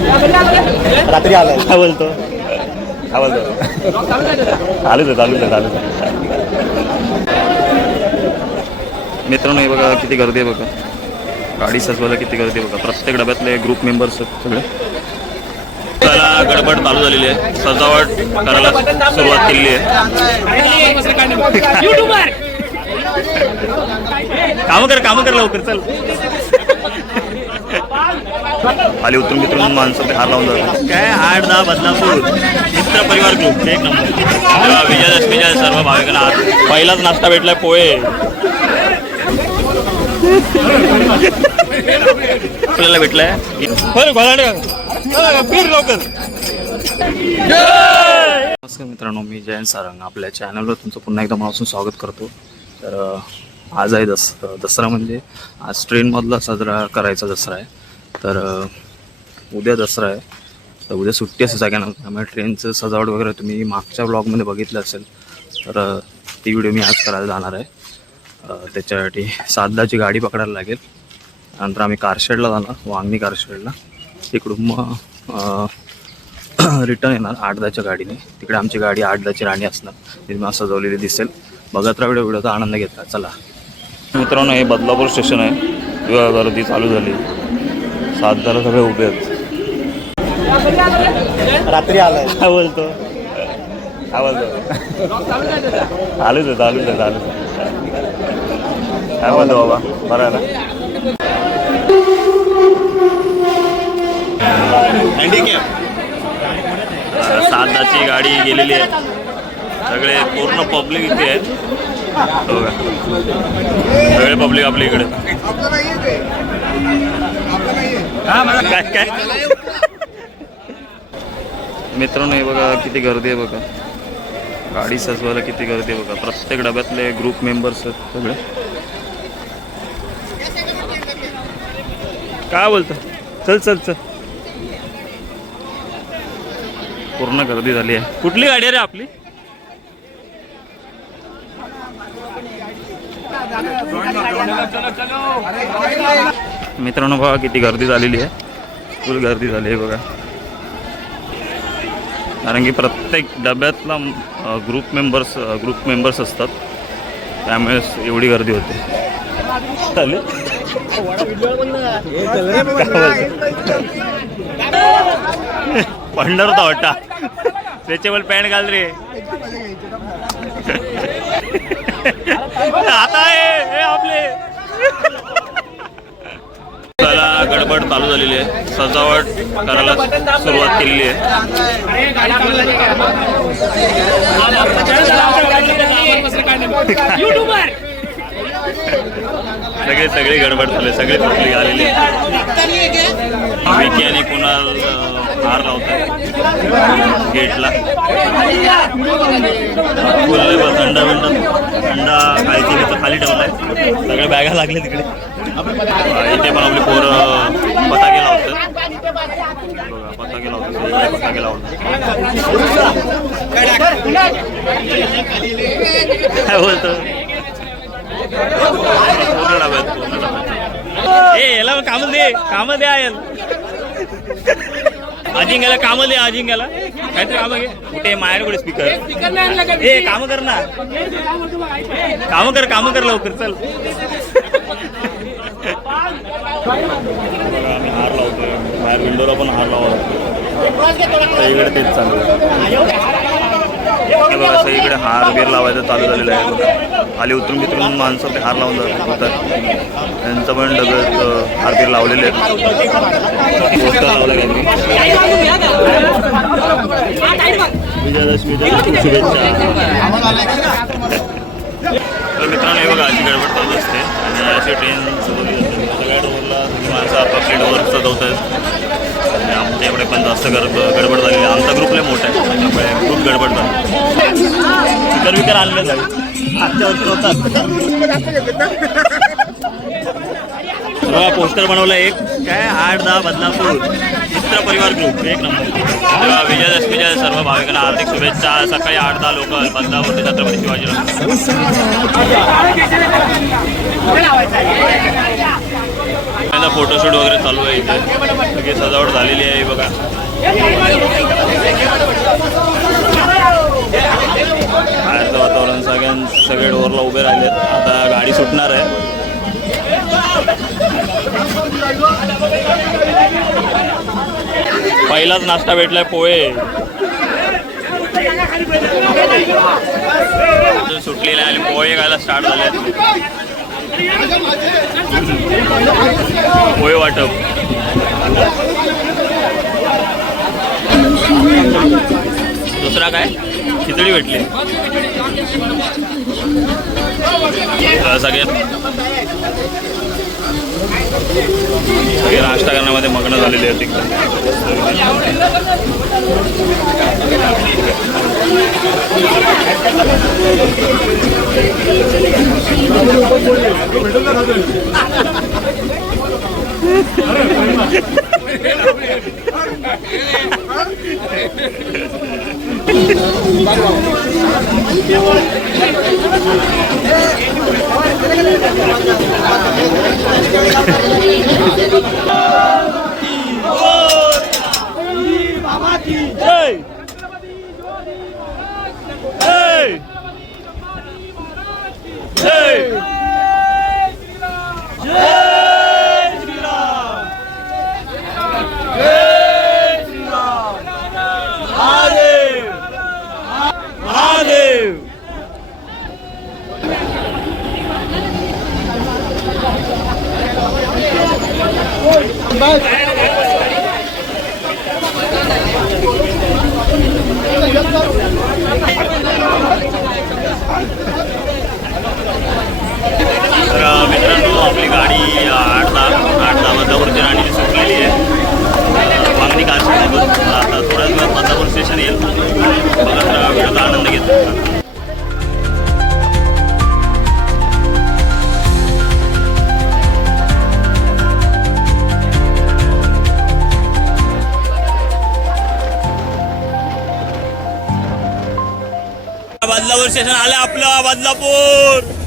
रात्री आलाय. काय बोलतो. काय बोलतो. चालूच आहे चालूच आहे चालूच मित्रांनो हे बघा किती गर्दी आहे बघा. गाडी सजवायला किती गर्दी आहे बघा. प्रत्येक डब्यातले ग्रुप मेंबर्स आहेत सगळे. त्याला गडबड चालू झालेली आहे. सजावट करायला सुरुवात केलेली आहे. काम कर काम कर लवकर चल. खाली उतरून मित्रून माणसं ते हार लावून जातात. काय आठ दहा बदलापूर मित्र परिवार ग्रुप एक नंबर. विजयादशमीच्या सर्व भाविकांना आज पहिलाच नाश्ता भेटलाय पोहे. आपल्याला भेटलाय? नमस्कार मित्रांनो मी जयंत सारंग. आपल्या चॅनलवर तुमचं पुन्हा एकदा मनापासून स्वागत करतो. तर आज आहे दस दसरा म्हणजे आज ट्रेनमधला साजरा करायचा दसरा आहे. तर उद्या दसरा आहे. तर उद्या सुट्टी असेल सगळ्यांना. त्यामुळे ट्रेनचं सजावट वगैरे तुम्ही मागच्या ब्लॉगमध्ये बघितलं असेल तर ती व्हिडिओ मी आज करायला जाणार आहे. त्याच्यासाठी सातदाची गाडी पकडायला लागेल. नंतर आम्ही कारशेडला जाणार वांगणी कारशेडला तिकडून मग रिटर्न येणार आठदाच्या गाडीने. तिकडे आमची गाडी आठदाची राणी असणार. ती तुम्हाला सजवलेली दिसेल. बघत राहा व्हिडिओ व्हिडिओचा आनंद घेतला चला. मित्रांनो हे बदलापूर स्टेशन आहे. किंवा गर्दी चालू झाली. सात दहाला सगळे उभे आहेत. रात्री आलाय. काय बोलतो? काय बोलतो? चालूच आहे चालूच आहे आहे काय बोलतो बाबा? बरं आहे ना? साताची गाडी गेलेली आहे सगळे पूर्ण पब्लिक इथे आहे का? सगळे पब्लिक आपल्या इकडे. काय काय मित्रांनो हे बघा किती गर्दी आहे बघा. गाडी सजवायला किती गर्दी आहे बघा. प्रत्येक डब्यातले ग्रुप मेंबर्स आहेत सगळे. काय बोलतो? चल चल चल. पूर्ण गर्दी झाली आहे. कुठली गाडी आहे रे आपली? मित्रांनो बघा किती गर्दी झालेली आहे. फुल गर्दी झाली आहे बघा. कारण की प्रत्येक डब्यातला ग्रुप मेंबर्स ग्रुप मेंबर्स असतात. त्यामुळे एवढी गर्दी होते. चालेल पंढर होता वाटा स्ट्रेचेबल पॅन्ट घाल रे. आता आपले. गडबड चालू झालेली आहे. सजावट करायला सुरुवात केलेली आहे. सगळे सगळे गडबड झाले सगळे पब्लिक आलेले विकी आणि कुणाल हार लावतात गेटला. फुल थंड बिंड थंडा खायची खाली ठेवलाय. सगळे बॅगा लागल्या तिकडे. इथे पण आपली पोरं पताके लावतात बघा पताके लावतात सगळीकडे पताके लावतात काय बोलतो? ए याला काम दे काम दे आयल. अजिंक्याला काम दे अजिंक्याला. काहीतरी काम घे. कुठे? मायाकडे स्पीकर ए काम कर ना. काम कर काम कर लवकर चल. आम्ही हार लावतोय बाहेर विंडोला पण हार लावा इकडे तेच चालू आहे हे सगळीकडे हार बीर लावायचं चालू झालेलं आहे बघा खाली उतरून बितरून माणसं ते हार लावून जातात त्यांचं पण डगत हार बीर लावलेले आहेत पोस्टर लावलं काहीतरी विजयादशमीच्या शुभेच्छा तर मित्रांनो हे बघा अशी गडबड चालू असते. आणि अशी ट्रेन सजवली जाते सगळ्या डोरला माणसं आपापल्या डोर सजवत आहेत आणि आमच्या एवढे पण जास्त गडब गडबड झालेली आमचा ग्रुप लय मोठा आहे. त्यामुळे खूप गडबड झाली. विकर विकर आणलं जाईल. आजच्या वर्षी होतात. बघा पोस्टर बनवलं एक. काय? आठ दहा बदलापूर. मित्र परिवार ग्रुप एक नंबर. तेव्हा विजयादशमीच्या सर्व भाविकांना हार्दिक शुभेच्छा. सकाळी आठ दहा लोक बदलापूर ते छत्रपती शिवाजीराव पहिला फोटोशूट वगैरे चालू आहे इथे. सगळी सजावट झालेली आहे बघा. बाहेरचं वातावरण सगळ्यां सगळे डोअरला उभे राहिलेत. आता गाडी सुटणार आहे. पहिलाच नाश्ता भेटलाय पोहे. अजून सुटलेला आणि पोहे खायला स्टार्ट झाले पोहे वाटप. दुसरा काय? खिचडी भेटली. सगळ्यात सगळे नाश्ता करण्यामध्ये मग्न झालेले आहेत एकदम! Hey! बदलापूर स्टेशन येईल बघत राहा व्हिडिओचा आनंद घेतो बदलापूर स्टेशन आलं आपलं बदलापूर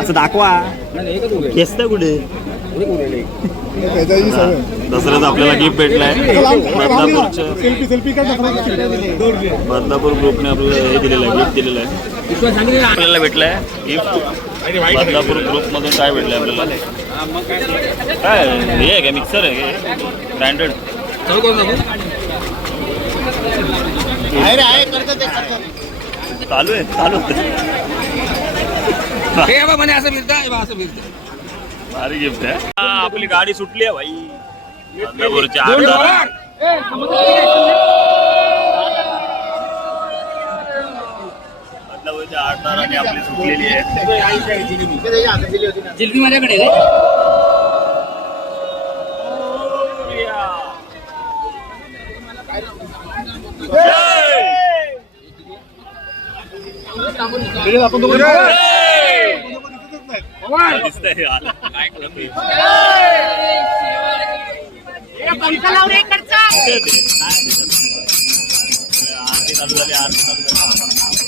असं दाखवा. केसत कुठे? दसऱ्यात आपल्याला गिफ्ट भेटलाय. बदलापूरच्या बदलापूर ग्रुपने आपल्याला हे दिलेलं आहे गिफ्ट दिलेलं आहे. आपल्याला भेटलंय गिफ्ट बदलापूर ग्रुप मधून काय भेटलंय आपल्याला? काय हे आहे का मिक्सर आहे ब्रँडेड चालू आहे चालू आहे. हे बा म्हणे असं मिळतं हे बा असं मिळतं भारी गिफ्ट आहे. हा, आपली गाडी सुटली आहे भाई. आठ बदलापूरची आठ आणि आपली सुटलेली आहे. जिलबी माझ्याकडे आहे? पंखा लावून इकडचा. आरती चालू झाली आरती चालू झाली. साईडने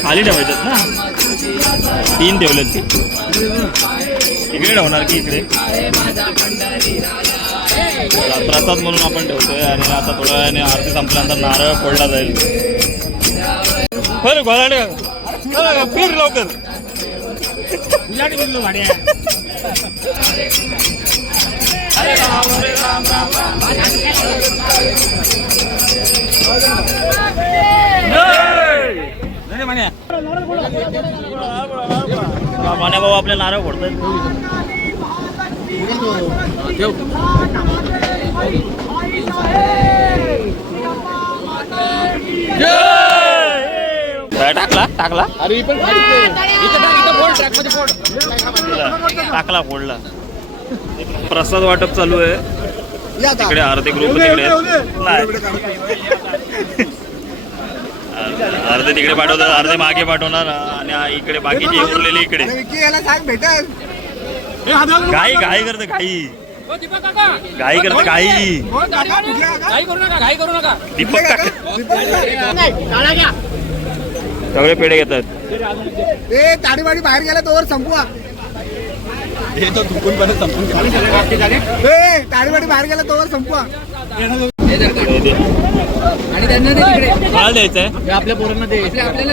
खाली ठेवायच्यात ना तीन ठेवलेत की इकडे ठेवणार की इकडे प्रसाद म्हणून आपण ठेवतोय आणि आता थोड्या वेळाने आरती संपल्यानंतर नारळ फोडला जाईल बरं घोलाडे फिर लवकर मान्या भाऊ आपले नारळ फोडतात काय टाकला टाकला अरे पण टाकला फोडला. प्रसाद वाटप चालू आहे. तिकडे अर्धे ग्रुप तिकडे. नाही अर्धे तिकडे पाठवतात अर्धे मागे पाठवणार आणि इकडे बाकीचे उरलेले इकडे. घाई घाई करते घाई. घाई करते घाई. घाई करू नका घाई करू नका. दीपक काका? सगळे पेढे घेतात. ए ताडीवाडी बाहेर गेला तोवर संपवा. हे तो दुखून पण संपून ए ताडीवाडी बाहेर गेला तोवर संपवा. आणि त्यांना दे तिकडे. कोणाला द्यायचंय. आपल्या पोरांना दे. आपल्याला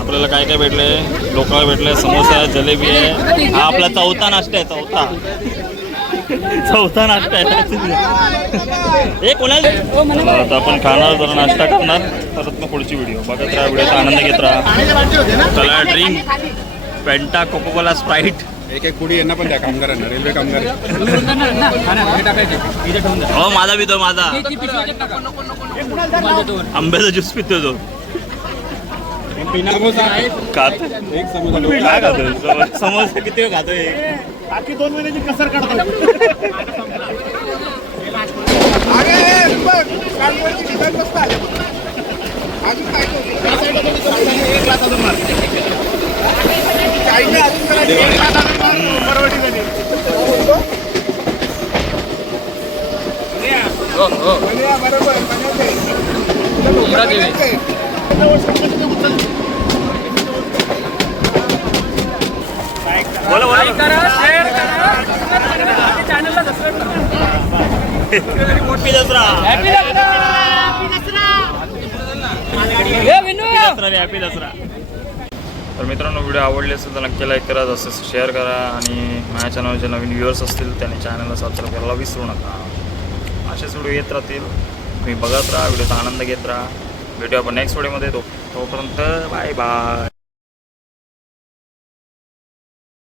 आपल्याला काय काय भेटलंय? लोकांना भेटलंय समोसा आहे जलेबी आहे. हा आपला चौथा नाश्ता आहे चौथा. चौथा नाश्ता आहे. हे कोणाला चला, आता आपण खाणार जरा नाश्ता करणार. परत मग पुढची व्हिडिओ बघत राहा व्हिडिओचा आनंद घेत राहा. चला ड्रिंक पेंटा कोकोकोला स्प्राईट एक एक कुडी यांना पण द्या कामगारांना रेल्वे कामगार हो माझा पितो माझा. आंब्याचा ज्यूस पितो तो. एक समोसा. समोसा किती खातोय? बाकी दोन महिन्याची कसर काढतो अजून काय चाळीने अजून त्याला एक लाख अजून मारून परवडी झाली. बोला बरोबर मन्याचे. तुला मन्याचे. बोला बोला मोठी दसरा हॅपी दसरा रे हॅपी दसरा तर मित्रांनो व्हिडिओ आवडले असेल तर नक्की लाईक करा जसं शेअर करा आणि माझ्या चॅनलचे नवीन व्ह्युअर्स असतील त्यांनी चॅनलला सबस्क्राईब करायला विसरू नका असेच व्हिडिओ येत राहतील. तुम्ही बघत राहा व्हिडिओचा आनंद घेत राहा. भेटूया आपण नेक्स्ट व्हिडिओमध्ये तो तोपर्यंत बाय बाय